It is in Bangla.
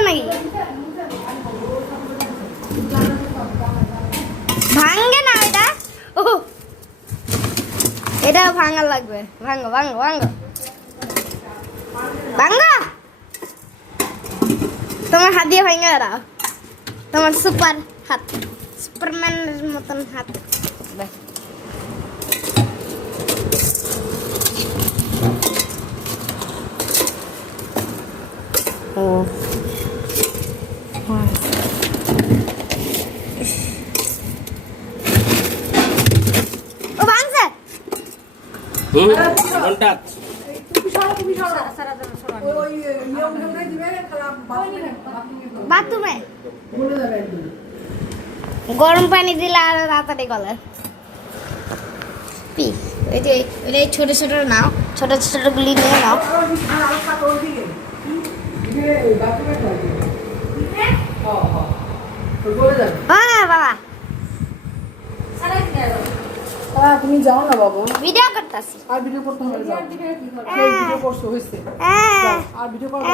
নাকি ভাঙ্গে না এটা ও এটা ভাঙা লাগবে ভাঙ্গো ভাঙ্গো ভাঙ্গো ভাঙ্গো তোমার হাত দিয়ে ভাঙা দাও তোমার সুপার হাত সুপারম্যানের মতন হাত ও ও ভাঙছে কোনটা বাথরুমে গরম পানি দিলে আরো তাড়াতাড়ি গলে পি ওই যে ওই ছোট ছোট নাও ছোট ছোট গুলি নিয়ে নাও হ্যাঁ বাবা তুমি যাও না বাবু ভিডিও করতেছি আর ভিডিও করতে হবে ভিডিও করছো হয়েছে হ্যাঁ আর ভিডিও করার